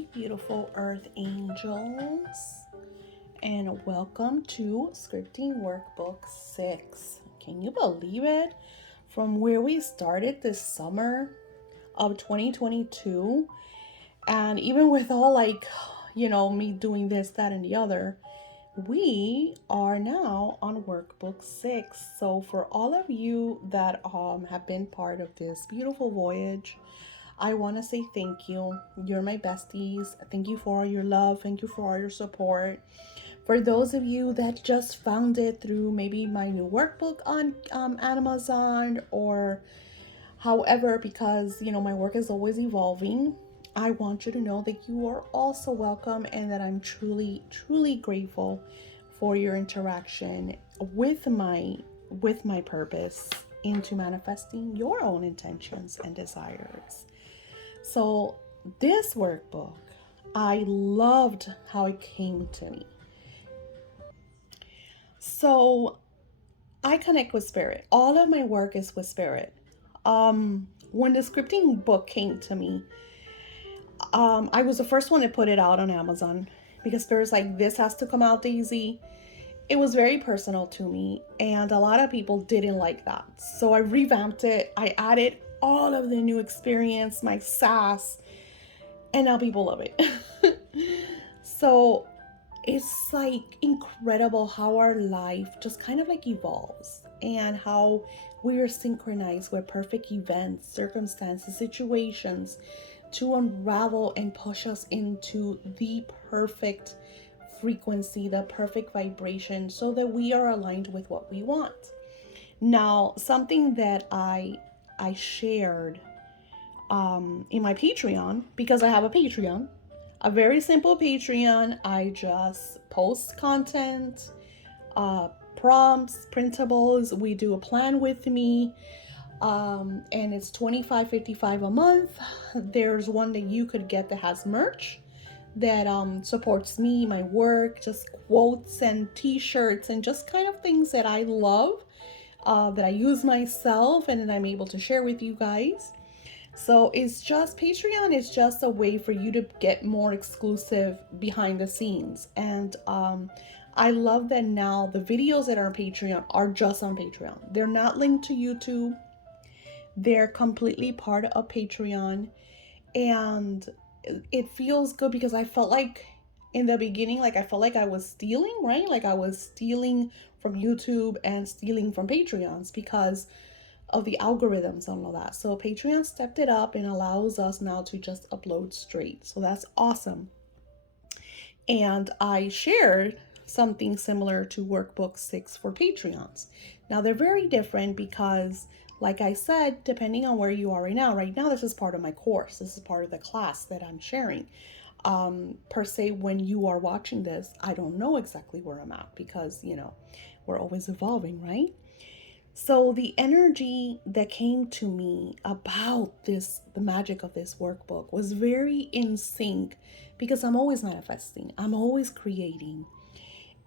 my beautiful earth angels, and welcome to Scripting Workbook 6. Can you believe it? From where we started this summer of 2022, and even with all me doing this, that, and the other, we are now on Workbook 6. So, for all of you that have been part of this beautiful voyage, I want to say thank you. You're my besties. Thank you for all your love. Thank you for all your support. For those of you that just found it through maybe my new workbook on Amazon or however, because my work is always evolving, I want you to know that you are also welcome and that I'm truly, truly grateful for your interaction with my purpose into manifesting your own intentions and desires. So, this workbook, I loved how it came to me. So, I connect with spirit. All of my work is with spirit. When the scripting book came to me, I was the first one to put it out on Amazon because spirit's like, this has to come out, Daisy. It was very personal to me, and a lot of people didn't like that. So I revamped it. I added all of the new experience, my sass, and now people love it. So it's like incredible how our life just kind of like evolves and how we are synchronized with perfect events, circumstances, situations to unravel and push us into the perfect frequency, the perfect vibration, so that we are aligned with what we want. Now, something that I shared in my Patreon, because I have a Patreon, a very simple Patreon. I just post content, prompts, printables. We do a plan with me, and it's $25.55 a month. There's one that you could get that has merch that supports me, my work, just quotes and t-shirts and just kind of things that I love, that I use myself and that I'm able to share with you guys. So it's just, Patreon is just a way for you to get more exclusive behind the scenes. And I love that now the videos that are on Patreon are just on Patreon. They're not linked to YouTube. They're completely part of Patreon. And it feels good because I felt like in the beginning, like I felt like I was stealing, right? Like I was stealing from YouTube and stealing from Patreons because of the algorithms and all that. So Patreon stepped it up and allows us now to just upload straight. So that's awesome. And I shared something similar to Workbook 6 for Patreons. Now they're very different because, like I said, depending on where you are right now, this is part of my course. This is part of the class that I'm sharing. Per se, when you are watching this, I don't know exactly where I'm at because, we're always evolving, right? So the energy that came to me about this, the magic of this workbook, was very in sync because I'm always manifesting, I'm always creating.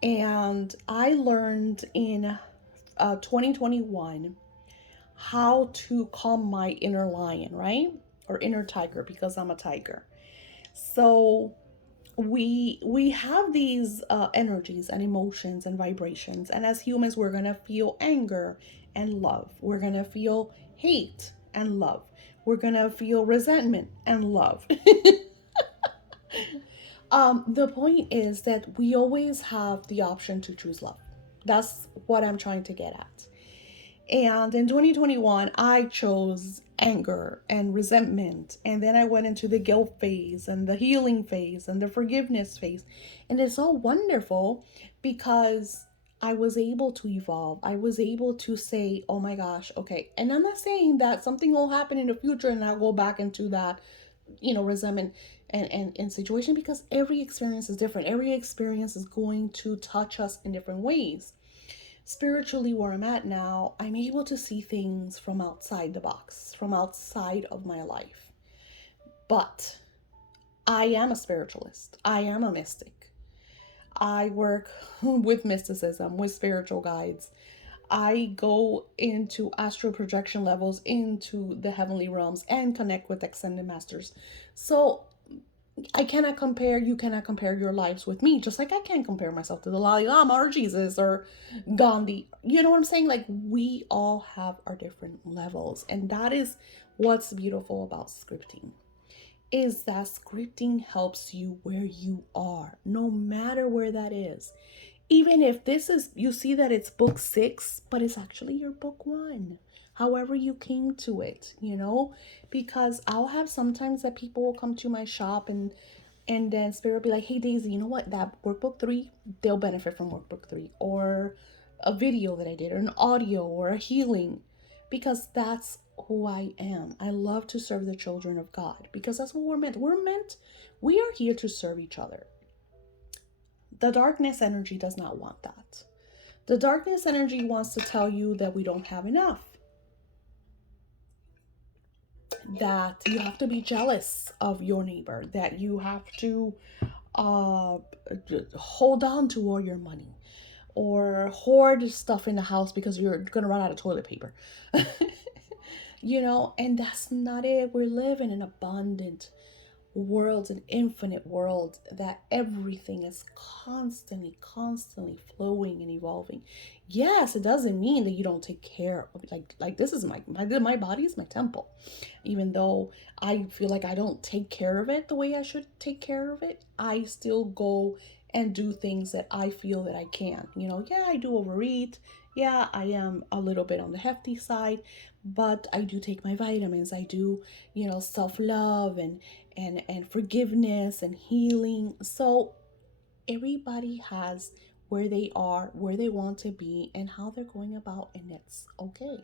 And I learned in 2021 how to calm my inner lion, right? Or inner tiger, because I'm a tiger. So we have these energies and emotions and vibrations, and as humans we're gonna feel anger and love, we're gonna feel hate and love, we're gonna feel resentment and love. The point is that we always have the option to choose love. That's what I'm trying to get at. And in 2021, I chose anger and resentment. And then I went into the guilt phase and the healing phase and the forgiveness phase. And it's all wonderful because I was able to evolve. I was able to say, oh my gosh, okay. And I'm not saying that something will happen in the future and I'll go back into that, resentment and situation, because every experience is different. Every experience is going to touch us in different ways. Spiritually, where I'm at now, I'm able to see things from outside the box, from outside of my life. But I am a spiritualist. I am a mystic. I work with mysticism, with spiritual guides. I go into astral projection levels into the heavenly realms and connect with ascended masters. So you cannot compare your lives with me, just like I can't compare myself to the Dalai Lama or Jesus or Gandhi. You know what I'm saying? Like, we all have our different levels. And that is what's beautiful about scripting, is that scripting helps you where you are, no matter where that is. Even if this is, you see that it's book 6, but it's actually your book 1. However you came to it, because I'll have sometimes that people will come to my shop, and then Spirit will be like, "Hey Daisy, you know what? That workbook 3, they'll benefit from workbook 3, or a video that I did, or an audio, or a healing," because that's who I am. I love to serve the children of God, because that's what we're meant. We are here to serve each other. The darkness energy does not want that. The darkness energy wants to tell you that we don't have enough, that you have to be jealous of your neighbor, that you have to uh, hold on to all your money, or hoard stuff in the house because you're going to run out of toilet paper. And that's not it. We live in an abundant world, an infinite world, that everything is constantly flowing and evolving. Yes, it doesn't mean that you don't take care of, like this is my body is my temple. Even though I feel like I don't take care of it the way I should take care of it, I still go and do things that I feel that I can. Yeah, I do overeat. Yeah, I am a little bit on the hefty side, but I do take my vitamins. I do, self-love and forgiveness and healing. So everybody has where they are, where they want to be, and how they're going about, and it's okay.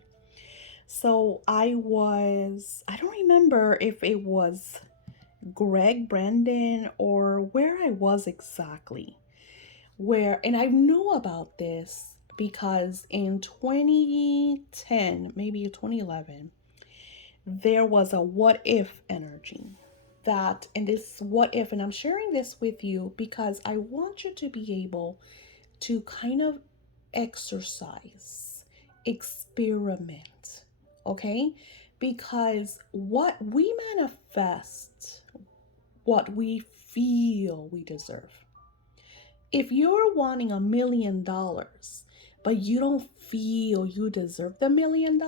So I don't remember if it was Greg Brandon or where I was exactly. And I knew about this because in 2010, maybe 2011, there was a what if energy, and this what if, and I'm sharing this with you because I want you to be able to kind of exercise, experiment, okay? Because what we manifest, what we feel we deserve. If you're wanting $1 million, but you don't feel you deserve the $1 million,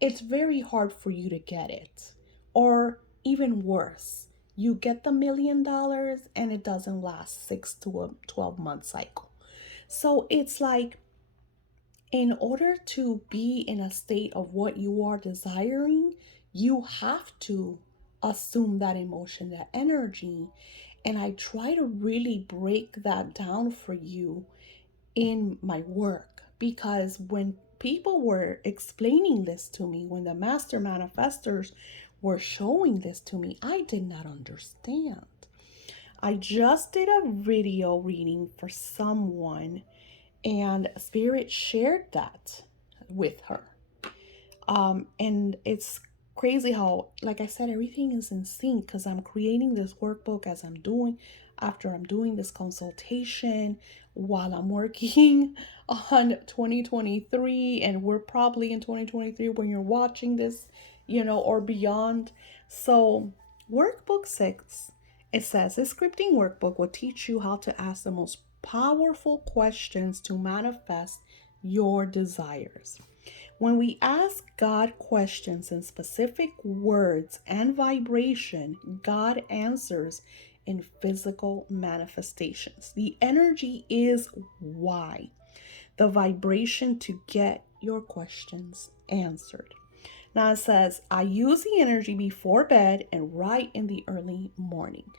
it's very hard for you to get it. Or even worse, you get the $1 million and it doesn't last 6 to a 12-month cycle. So it's like, in order to be in a state of what you are desiring, you have to assume that emotion, that energy. And I try to really break that down for you in my work, because when people were explaining this to me, when the master manifestors were showing this to me, I did not understand. I just did a video reading for someone, and Spirit shared that with her. And it's crazy how, like I said, everything is in sync, because I'm creating this workbook after I'm doing this consultation, while I'm working on 2023, and we're probably in 2023 when you're watching this, or beyond. So, workbook 6, it says, this scripting workbook will teach you how to ask the most powerful questions to manifest your desires. When we ask God questions in specific words and vibration, God answers in physical manifestations. The energy is why, the vibration to get your questions answered. Now it says, I use the energy before bed and right in the early morning.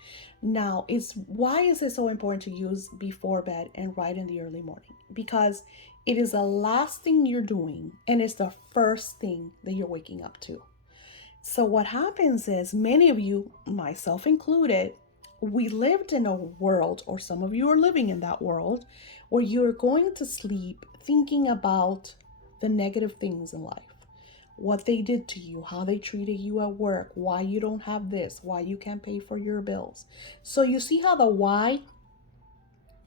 Now, why is it so important to use before bed and right in the early morning? Because it is the last thing you're doing, and it's the first thing that you're waking up to. So what happens is, many of you, myself included, we lived in a world, or some of you are living in that world, where you're going to sleep thinking about the negative things in life. What they did to you, how they treated you at work, why you don't have this, why you can't pay for your bills. So you see how the why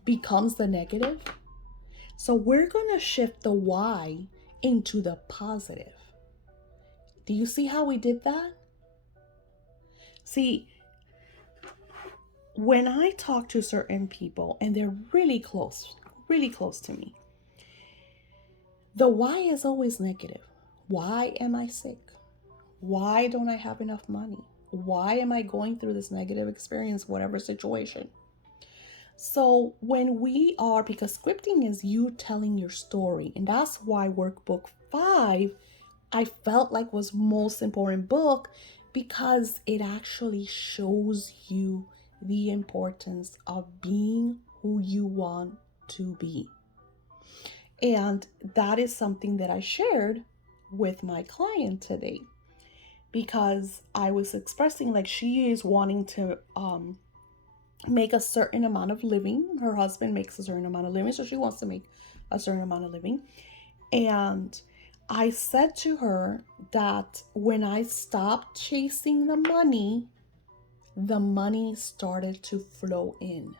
becomes the negative? So we're going to shift the why into the positive. Do you see how we did that? See, when I talk to certain people and they're really close to me, the why is always negative. Why am I sick? Why don't I have enough money? Why am I going through this negative experience, whatever situation? So, when we are, because scripting is you telling your story, and that's why Workbook 5 I felt like was most important book, because it actually shows you the importance of being who you want to be. And that is something that I shared with my client today, because I was expressing like she is wanting to make a certain amount of living. Her husband makes a certain amount of living, so she wants to make a certain amount of living. And I said to her that when I stopped chasing the money started to flow in.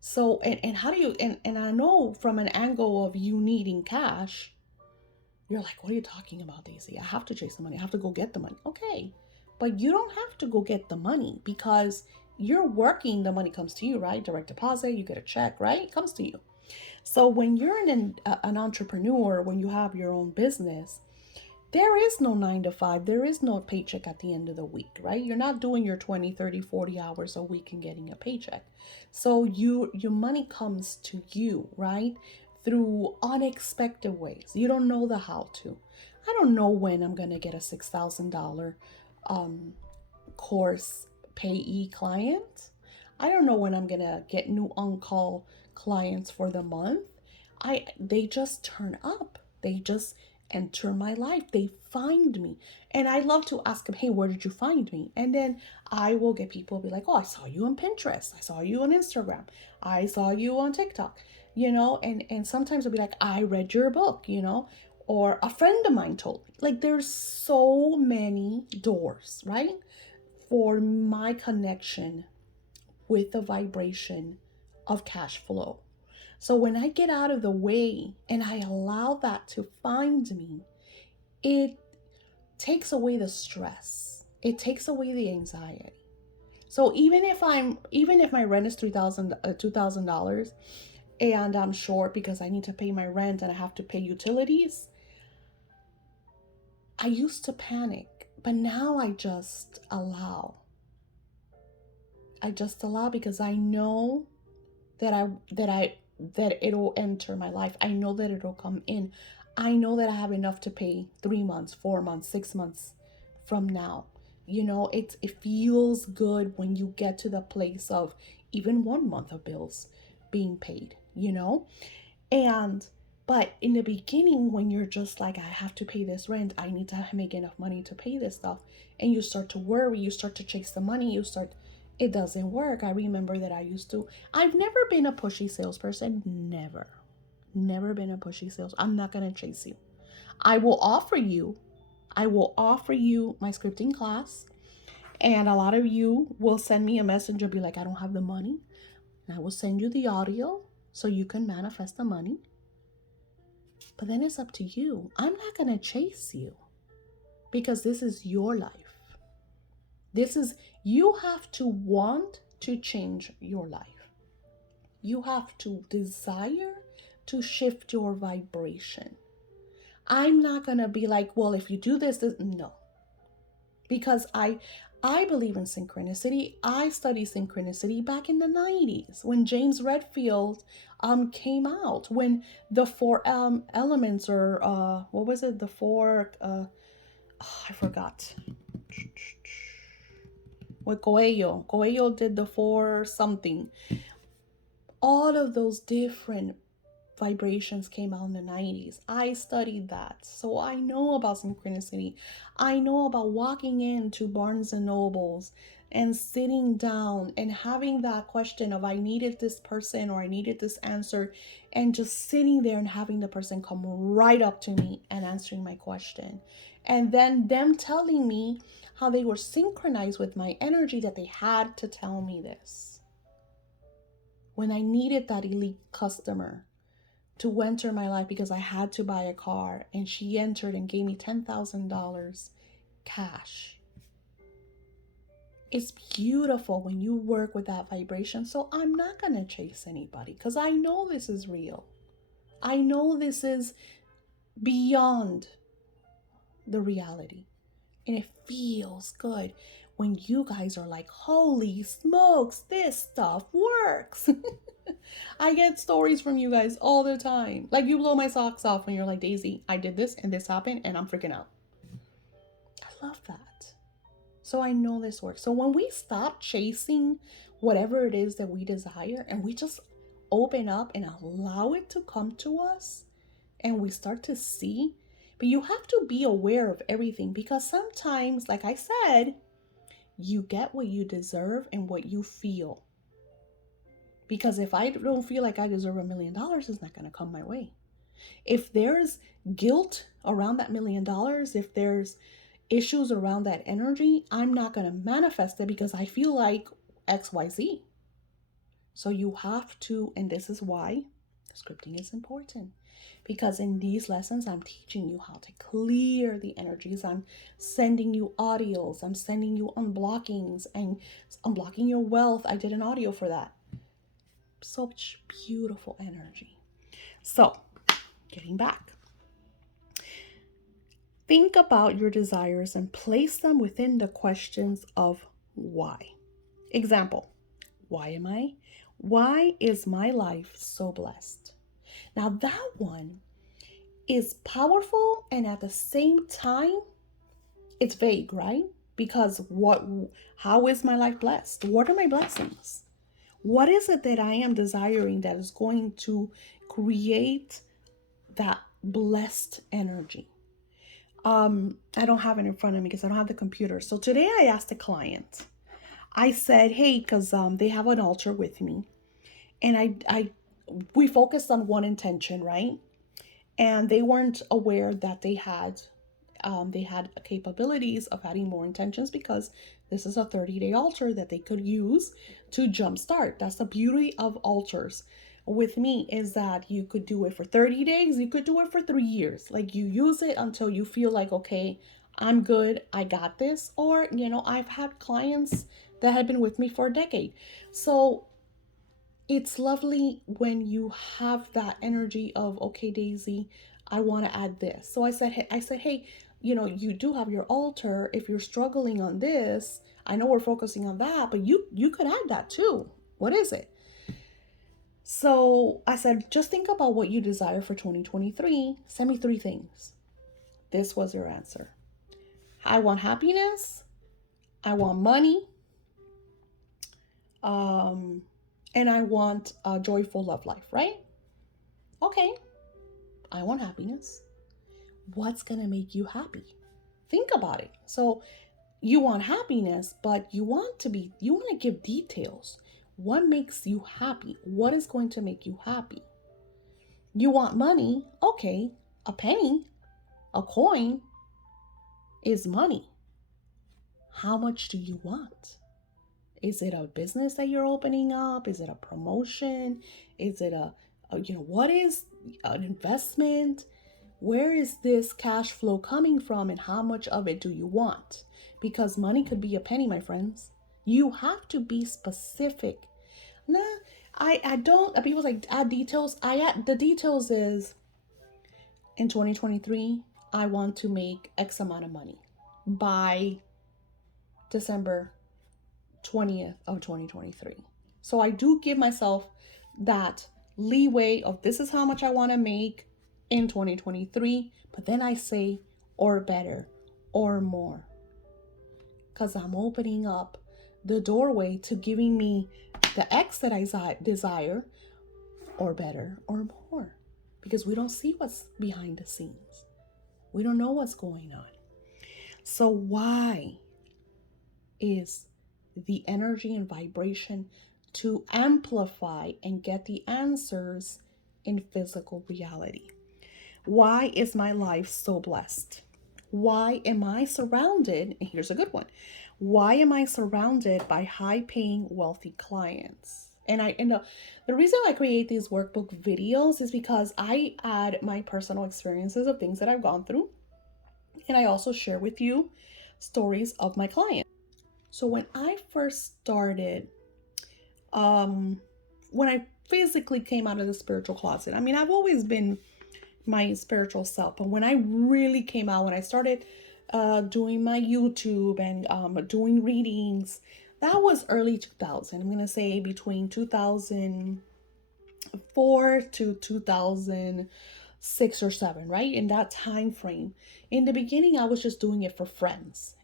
So, and how do you, and I know from an angle of you needing cash, you're like, what are you talking about, Daisy? I have to chase the money. I have to go get the money. Okay. But you don't have to go get the money, because you're working, the money comes to you, right? Direct deposit, you get a check, right? It comes to you. So when you're an entrepreneur, when you have your own business, there is no 9 to 5. There is no paycheck at the end of the week, right? You're not doing your 20, 30, 40 hours a week and getting a paycheck. So your money comes to you, right? Through unexpected ways. You don't know the how to. I don't know when I'm going to get a $6,000 course payee client. I don't know when I'm going to get new on-call clients for the month. They just turn up. They just enter my life. They find me. And I love to ask them, hey, where did you find me? And then I will get people be like, oh, I saw you on Pinterest. I saw you on Instagram. I saw you on TikTok, and sometimes I'll be like, I read your book, or a friend of mine told me. Like, there's so many doors, right? For my connection with the vibration of cash flow. So when I get out of the way and I allow that to find me, it takes away the stress. It takes away the anxiety. So even if my rent is $2,000 and I'm short because I need to pay my rent and I have to pay utilities, I used to panic, but now I just allow. I just allow, because I know that it'll enter my life. I know that it'll come in. I know that I have enough to pay 3 months, 4 months, 6 months from now. It feels good when you get to the place of even 1 month of bills being paid. And but in the beginning, when you're just like, I have to pay this rent, I need to make enough money to pay this stuff, and you start to worry, you start to chase the money, it doesn't work. I remember that I've never been a pushy salesperson. Never been a pushy sales. I'm not going to chase you. I will offer you, my scripting class, and a lot of you will send me a message and be like, I don't have the money. And I will send you the audio so you can manifest the money. But then it's up to you. I'm not going to chase you, because this is your life. You have to want to change your life. You have to desire to shift your vibration. I'm not going to be like, well, if you do this, no. Because I believe in synchronicity. I studied synchronicity back in the 90s when James Redfield came out, when the four elements, or what was it? The four I forgot. With Coelho did the four something. All of those different vibrations came out in the 90s. I studied that. So I know about synchronicity. I know about walking into Barnes and Nobles and sitting down and having that question of, I needed this person or I needed this answer, and just sitting there and having the person come right up to me and answering my question. And then them telling me how they were synchronized with my energy, that they had to tell me this when I needed that elite customer to enter my life because I had to buy a car, and she entered and gave me $10,000 cash. It's beautiful when you work with that vibration. So I'm not going to chase anybody because I know this is real. I know this is beyond the reality. And it feels good when you guys are like, holy smokes, this stuff works. I get stories from you guys all the time. Like, you blow my socks off when you're like, Daisy, I did this and this happened and I'm freaking out. I love that. So I know this works. So when we stop chasing whatever it is that we desire and we just open up and allow it to come to us and we start to see, but you have to be aware of everything because sometimes, like I said, you get what you deserve and what you feel. Because if I don't feel like I deserve $1 million, it's not going to come my way. If there's guilt around that $1 million, if there's issues around that energy, I'm not going to manifest it because I feel like XYZ. So you have to, and this is why scripting is important. Because in these lessons, I'm teaching you how to clear the energies. I'm sending you audios. I'm sending you unblockings and unblocking your wealth. I did an audio for that. Such beautiful energy. So, getting back. Think about your desires and place them within the questions of why. Example, why is my life so blessed? Now that one is powerful and at the same time, it's vague, right? Because how is my life blessed? What are my blessings? What is it that I am desiring that is going to create that blessed energy? I don't have it in front of me because I don't have the computer. So today I asked a client, I said, hey, because they have an altar with me. And we focused on one intention, right? And they weren't aware that they had capabilities of adding more intentions because this is a 30-day altar that they could use to jumpstart. That's the beauty of altars with me, is that you could do it for 30 days, you could do it for 3 years. Like, you use it until you feel like, okay, I'm good, I got this. Or, I've had clients that have been with me for a decade. So it's lovely when you have that energy of, okay, Daisy, I want to add this. So I said, hey, you do have your altar. If you're struggling on this, I know we're focusing on that, but you could add that too. What is it? So I said, just think about what you desire for 2023. Send me 3 things. This was your answer. I want happiness. I want money. And I want a joyful love life, right? Okay. I want happiness. What's going to make you happy? Think about it. So you want happiness, but you want to give details. What makes you happy? What is going to make you happy? You want money. Okay. A penny, a coin is money. How much do you want? Is it a business that you're opening up? Is it a promotion? Is it what is an investment? Where is this cash flow coming from and how much of it do you want? Because money could be a penny, my friends. You have to be specific. Nah, I don't, people like add details. The details is, in 2023, I want to make X amount of money by December 20th of 2023. So I do give myself that leeway of, this is how much I want to make in 2023, but then I say, or better, or more, because I'm opening up the doorway to giving me the X that I desire, or better, or more, because we don't see what's behind the scenes. We don't know what's going on. So why is the energy and vibration to amplify and get the answers in physical reality? Why is my life so blessed? Why am I surrounded? And here's a good one. Why am I surrounded by high-paying, wealthy clients? And the reason I create these workbook videos is because I add my personal experiences of things that I've gone through. And I also share with you stories of my clients. So when I first started, um, when I physically came out of the spiritual closet, I mean, I've always been my spiritual self, but when I really came out, when I started doing my YouTube and doing readings, that was early 2000. I'm gonna say between 2004 to 2006 or 7, right? In that time frame. In the beginning, I was just doing it for friends.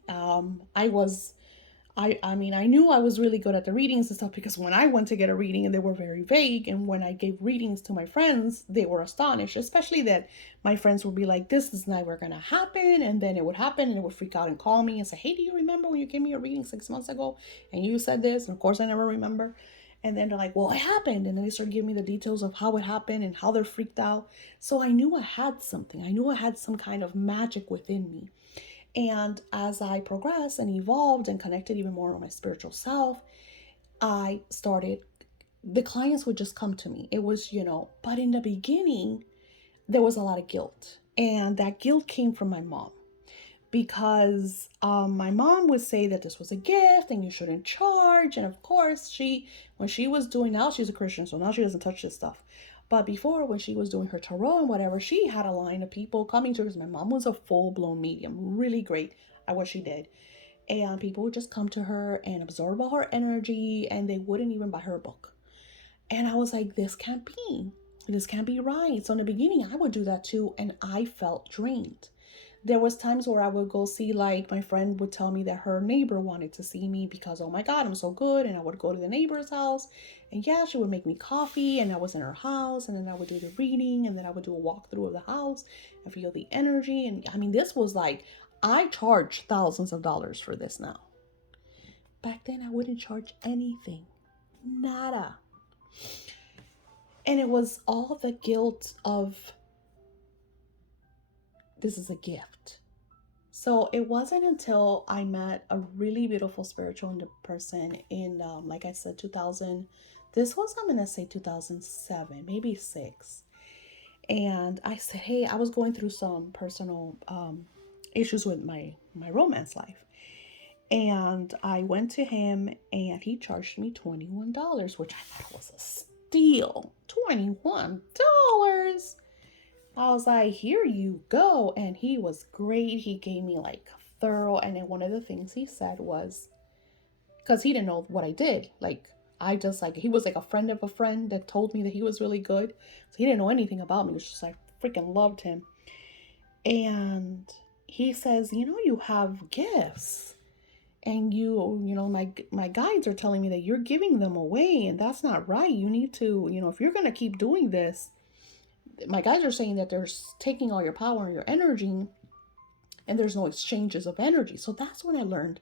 I mean, I knew I was really good at the readings and stuff because when I went to get a reading and they were very vague, and when I gave readings to my friends, they were astonished, especially that my friends would be like, this is never going to happen. And then it would happen and it would freak out and call me and say, hey, do you remember when you gave me a reading 6 months ago and you said this? And of course, I never remember. And then they're like, well, it happened. And then they started giving me the details of how it happened and how they're freaked out. So I knew I had something. I knew I had some kind of magic within me. And as I progressed and evolved and connected even more with my spiritual self, I started, the clients would just come to me. It was, but in the beginning, there was a lot of guilt. And that guilt came from my mom because my mom would say that this was a gift and you shouldn't charge. And of course, when she was doing, now she's a Christian, so now she doesn't touch this stuff. But before, when she was doing her tarot and whatever, she had a line of people coming to her. My mom was a full-blown medium, really great at what she did. And people would just come to her and absorb all her energy, and they wouldn't even buy her a book. And I was like, this can't be. This can't be right. So in the beginning, I would do that too, and I felt drained. There was times where I would go see, like, my friend would tell me that her neighbor wanted to see me because, oh my God, I'm so good. And I would go to the neighbor's house, and yeah, she would make me coffee, and I was in her house, and then I would do the reading, and then I would do a walkthrough of the house and feel the energy. And I mean, this was like, I charge thousands of dollars for this now. Back then, I wouldn't charge anything. Nada. And it was all the guilt of, this is a gift. So it wasn't until I met a really beautiful spiritual person in, like I said, 2000. This was, I'm going to say 2007, maybe 6. And I said, hey, I was going through some personal issues with my romance life. And I went to him and he charged me $21, which I thought was a steal. $21. I was like, here you go. And he was great. He gave me like thorough. And then one of the things he said was, because he didn't know what I did. Like, he was like a friend of a friend that told me that he was really good. So he didn't know anything about me. It was just like, freaking loved him. And he says, you have gifts. And my guides are telling me that you're giving them away. And that's not right. You need to, if you're going to keep doing this, my guys are saying that they're taking all your power and your energy, and there's no exchanges of energy. So that's when I learned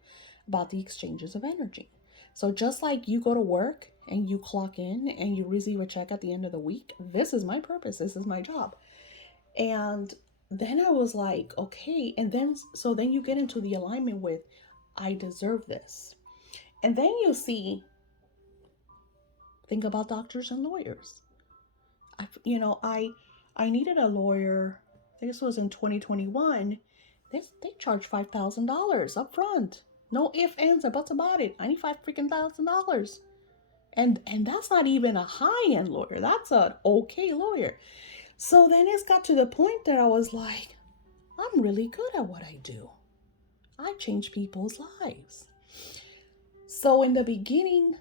about the exchanges of energy. So just like you go to work and you clock in and you receive a check at the end of the week, this is my purpose. This is my job. And then I was like, okay. And then you get into the alignment with, I deserve this. And then you think about doctors and lawyers. I needed a lawyer. This was in 2021. They charged $5,000 up front. No ifs, ands, or buts about it. $95,000. And that's not even a high-end lawyer. That's an okay lawyer. So then it's got to the point that I was like, I'm really good at what I do. I change people's lives. So in the beginning,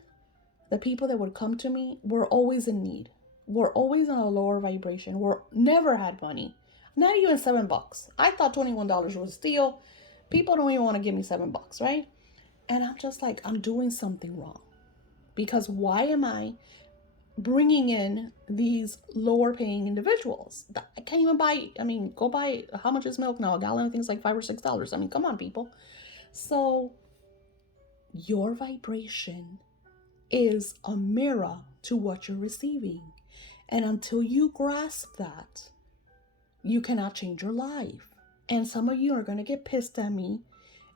the people that would come to me were always in need. We're always on a lower vibration. We're never had money. Not even $7. I thought $21 was a steal. People don't even want to give me $7, right? And I'm just like, I'm doing something wrong. Because why am I bringing in these lower paying individuals? I can't even buy, go buy, how much is milk now? A gallon of things like $5 or $6. Come on, people. So your vibration is a mirror to what you're receiving. And until you grasp that, you cannot change your life. And some of you are going to get pissed at me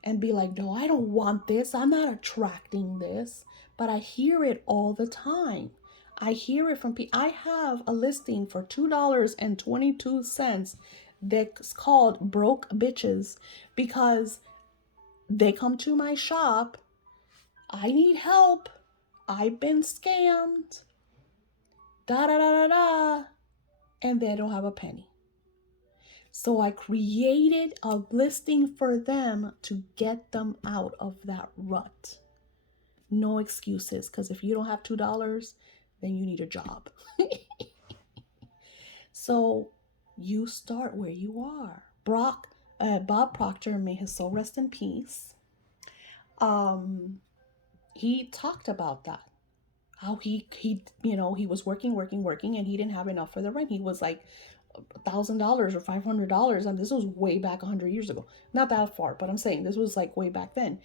and be like, no, I don't want this. I'm not attracting this. But I hear it all the time. I hear it from people. I have a listing for $2.22 that's called Broke Bitches because they come to my shop I need help. I've been scammed. Da da da da da. And they don't have a penny. So I created a listing for them to get them out of that rut. No excuses, because if you don't have $2, then you need a job. So you start where you are. Bob Proctor, may his soul rest in peace. Um, he talked about that. How he was working, and he didn't have enough for the rent. He was like $1,000 or $500, and this was way back 100 years ago. Not that far, but I'm saying this was like way back then.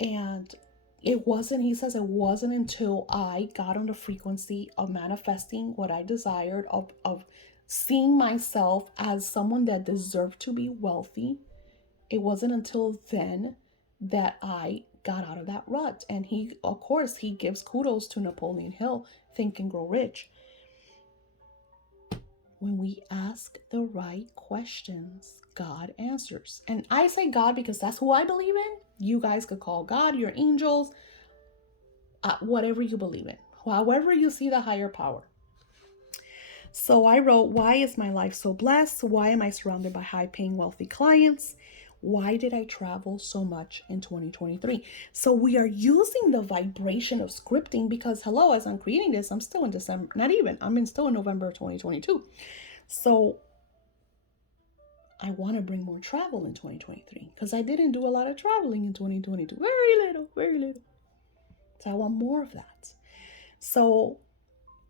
And he says it wasn't until I got on the frequency of manifesting what I desired, of seeing myself as someone that deserved to be wealthy. It wasn't until then that I got out of that rut. And of course, he gives kudos to Napoleon Hill, Think and Grow Rich. When we ask the right questions, God answers. And I say God because that's who I believe in. You guys could call God, your angels, whatever you believe in, however you see the higher power. So I wrote, why is my life so blessed? Why am I surrounded by high-paying, wealthy clients? Why did I travel so much in 2023? So we are using the vibration of scripting because, hello, as I'm creating this, I'm still in December, still in November 2022. So I want to bring more travel in 2023 because I didn't do a lot of traveling in 2022. Very little, very little. So I want more of that. So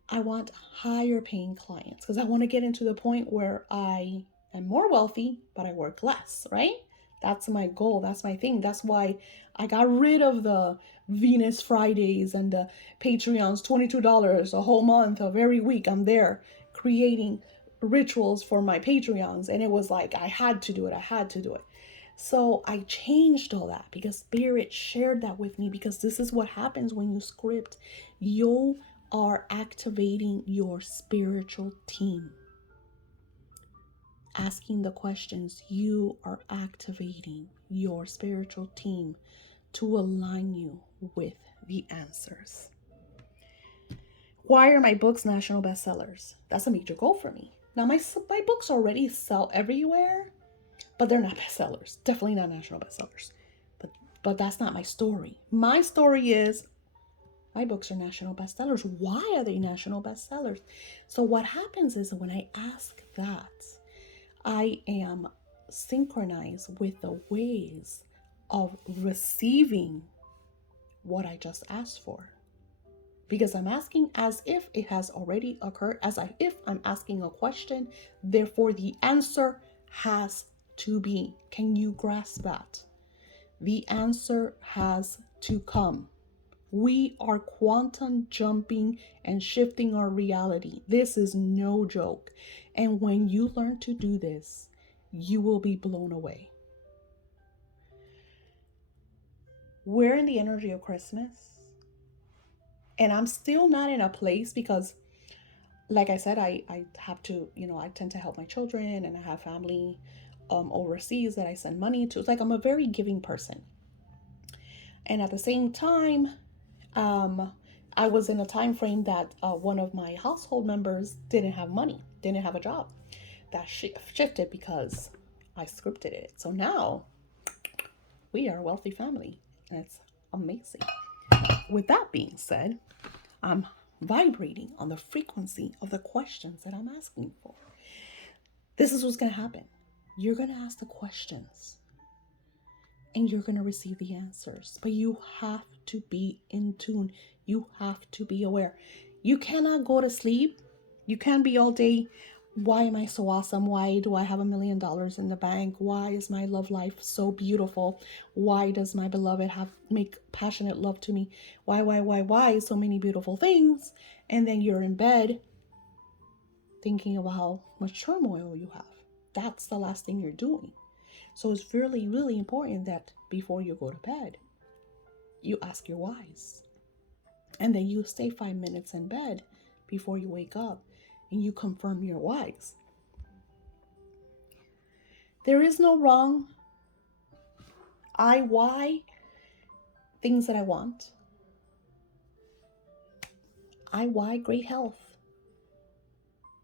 I want higher paying clients because I want to get into the point where I am more wealthy, but I work less, right? That's my goal. That's my thing. That's why I got rid of the Venus Fridays and the Patreons, $22 a whole month of every week. I'm there creating rituals for my Patreons. And it was like, I had to do it. I had to do it. So I changed all that because Spirit shared that with me, because this is what happens when you script. You are activating your spiritual team. Asking the questions, you are activating your spiritual team to align you with the answers. Why are my books national bestsellers? That's a major goal for me. Now, my books already sell everywhere, but they're not bestsellers. Definitely not national bestsellers. But that's not my story. My story is my books are national bestsellers. Why are they national bestsellers? So what happens is when I ask that, I am synchronized with the ways of receiving what I just asked for. Because I'm asking as if it has already occurred, if I'm asking a question, therefore the answer has to be. Can you grasp that? The answer has to come. We are quantum jumping and shifting our reality. This is no joke. And when you learn to do this, you will be blown away. We're in the energy of Christmas. And I'm still not in a place because, like I said, I have to, I tend to help my children, and I have family overseas that I send money to. It's like I'm a very giving person. And at the same time, I was in a time frame that one of my household members didn't have money, didn't have a job. That shifted because I scripted it. So now we are a wealthy family, and it's amazing. With that being said, I'm vibrating on the frequency of the questions that I'm asking for. This is what's going to happen. You're going to ask the questions and you're going to receive the answers. But you have to be in tune. You have to be aware. You cannot go to sleep. You can't be all day, why am I so awesome? Why do I have $1 million in the bank? Why is my love life so beautiful? Why does my beloved make passionate love to me? Why? So many beautiful things. And then you're in bed thinking about how much turmoil you have. That's the last thing you're doing. So it's really, really important that before you go to bed, you ask your whys. And then you stay 5 minutes in bed before you wake up and you confirm your whys. There is no wrong. I why things that I want. IY, great health.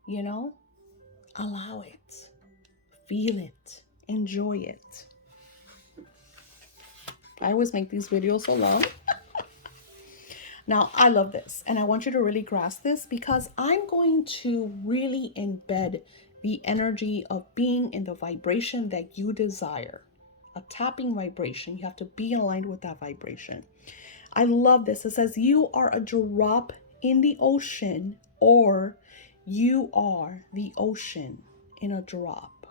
You know, allow it, feel it, enjoy it. I always make these videos so long. Now, I love this, and I want you to really grasp this because I'm going to really embed the energy of being in the vibration that you desire. A tapping vibration. You have to be aligned with that vibration. I love this. It says, you are a drop in the ocean, or you are the ocean in a drop.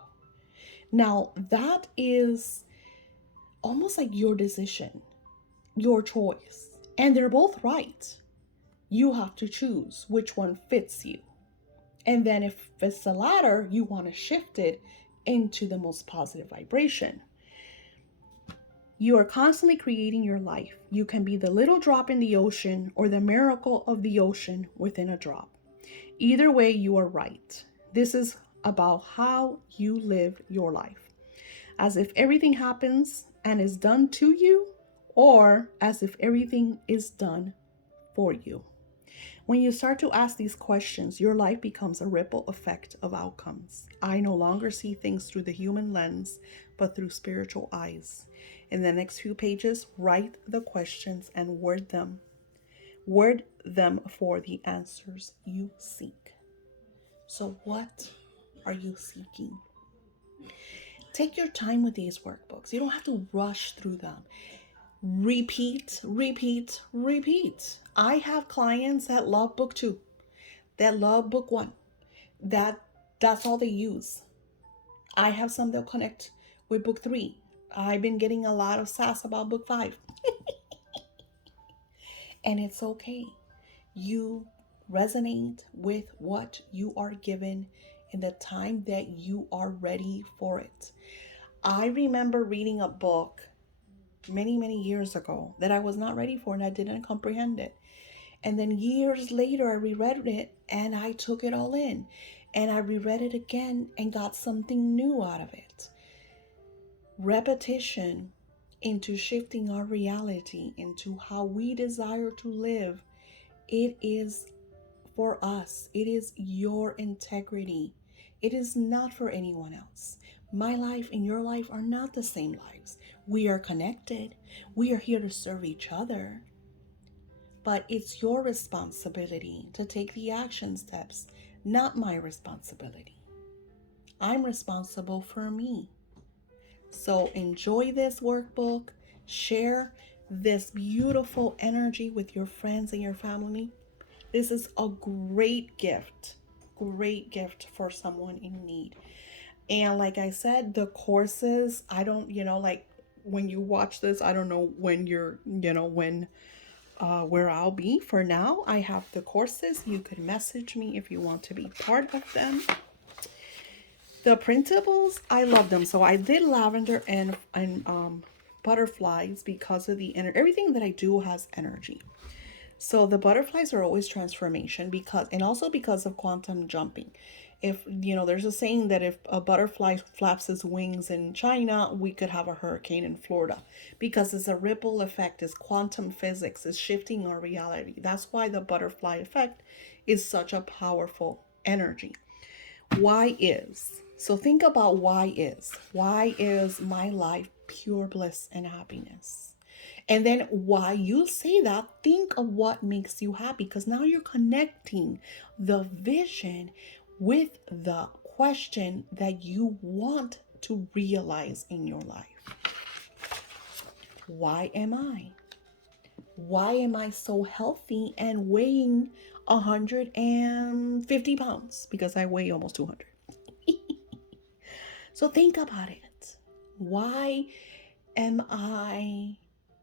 Now, that is almost like your decision, your choice. And they're both right. You have to choose which one fits you. And then if it's the latter, you want to shift it into the most positive vibration. You are constantly creating your life. You can be the little drop in the ocean or the miracle of the ocean within a drop. Either way, you are right. This is about how you live your life. As if everything happens and is done to you, or as if everything is done for you. When you start to ask these questions, your life becomes a ripple effect of outcomes. I no longer see things through the human lens, but through spiritual eyes. In the next few pages, write the questions and word them. Word them for the answers you seek. So what are you seeking? Take your time with these workbooks. You don't have to rush through them. Repeat, repeat, repeat. I have clients that love book 2, that love book 1. That's all they use. I have some that'll connect with book 3. I've been getting a lot of sass about book 5. And it's okay. You resonate with what you are given in the time that you are ready for it. I remember reading a book many, many years ago that I was not ready for and I didn't comprehend it. And then years later, I reread it and I took it all in. And I reread it again and got something new out of it. Repetition into shifting our reality into how we desire to live. It is for us. It is your integrity. It is not for anyone else. My life and your life are not the same lives. We are connected. We are here to serve each other. But it's your responsibility to take the action steps, not my responsibility. I'm responsible for me. So enjoy this workbook. Share this beautiful energy with your friends and your family. This is a great gift for someone in need. And like I said, the courses, I don't, like when you watch this, I don't know when where I'll be. For now, I have the courses. You could message me if you want to be part of them. The printables, I love them. So I did lavender and butterflies because of the everything that I do has energy. So the butterflies are always transformation and also because of quantum jumping. If, there's a saying that if a butterfly flaps its wings in China, we could have a hurricane in Florida because it's a ripple effect, it's quantum physics, it's shifting our reality. That's why the butterfly effect is such a powerful energy. Why is? So think about why is. Why is my life pure bliss and happiness? And then while you say that, think of what makes you happy because now you're connecting the vision with the question that you want to realize in your life. Why am I? Why am I so healthy and weighing 150 pounds? Because I weigh almost 200. So think about it. Why am I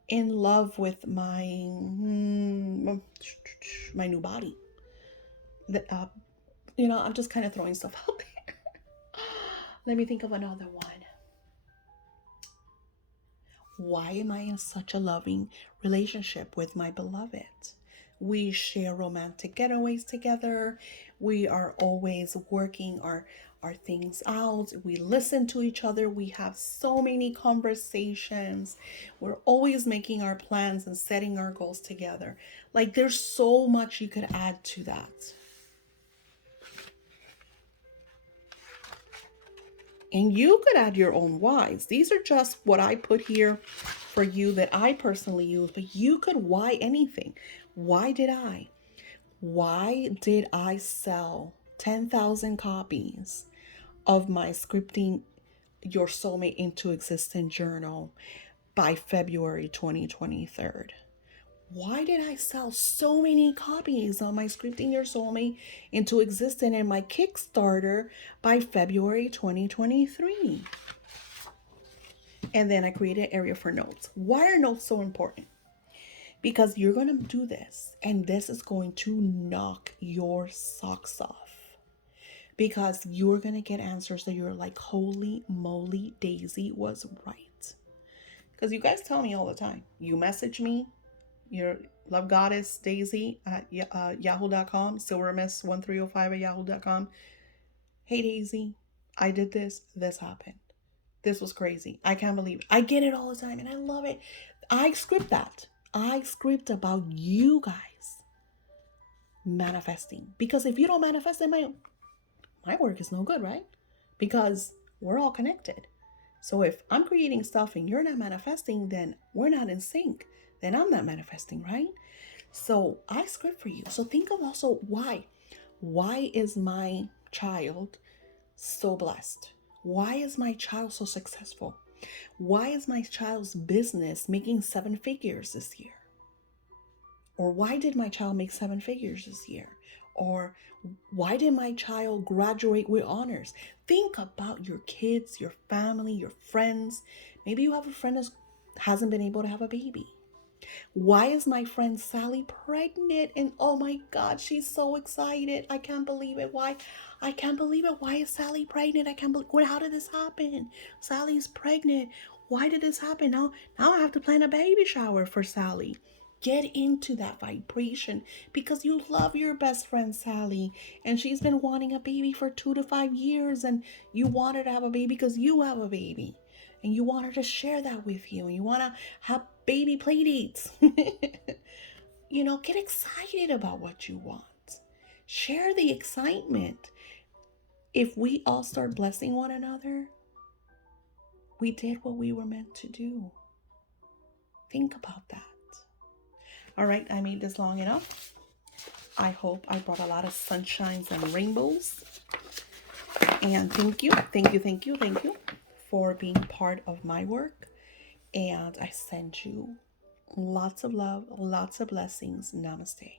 in love with my new body? I'm just kind of throwing stuff out there. Let me think of another one. Why am I in such a loving relationship with my beloved? We share romantic getaways together. We are always working our things out. We listen to each other. We have so many conversations. We're always making our plans and setting our goals together. Like, there's so much you could add to that. And you could add your own whys. These are just what I put here for you that I personally use, but you could why anything. Why did I? Why did I sell 10,000 copies of my Scripting Your Soulmate into Existence journal by February 2023? Why did I sell so many copies of my Scripting Your Soulmate into Existence in my Kickstarter by February 2023? And then I created an area for notes. Why are notes so important? Because you're going to do this, and this is going to knock your socks off. Because you're going to get answers that you're like, holy moly, Daisy was right. Because you guys tell me all the time. You message me, your love goddess Daisy at yahoo.com, silvermiss1305 at yahoo.com. Hey Daisy, I did this. This happened. This was crazy. I can't believe it. I get it all the time and I love it. I script that. I script about you guys manifesting. Because if you don't manifest, then my work is no good, right? Because we're all connected. So if I'm creating stuff and you're not manifesting, then we're not in sync. Then I'm not manifesting, right? So I script for you. So think of also why. Why is my child so blessed? Why is my child so successful? Why is my child's business making 7 figures this year? Or why did my child make 7 figures this year? Or why did my child graduate with honors? Think about your kids, your family, your friends. Maybe you have a friend that hasn't been able to have a baby. Why is my friend Sally pregnant? And oh my God, she's so excited. I can't believe it. Why? I can't believe it. Why is Sally pregnant? I can't believe. How did this happen? Sally's pregnant. Why did this happen? Now I have to plan a baby shower for Sally. Get into that vibration because you love your best friend Sally, and she's been wanting a baby for 2 to 5 years, and you want her to have a baby because you have a baby. And you want her to share that with you. And you want to have baby play dates. Get excited about what you want. Share the excitement. If we all start blessing one another, we did what we were meant to do. Think about that. All right, I made this long enough. I hope I brought a lot of sunshines and rainbows. And thank you for being part of my work. And I send you lots of love, lots of blessings. Namaste.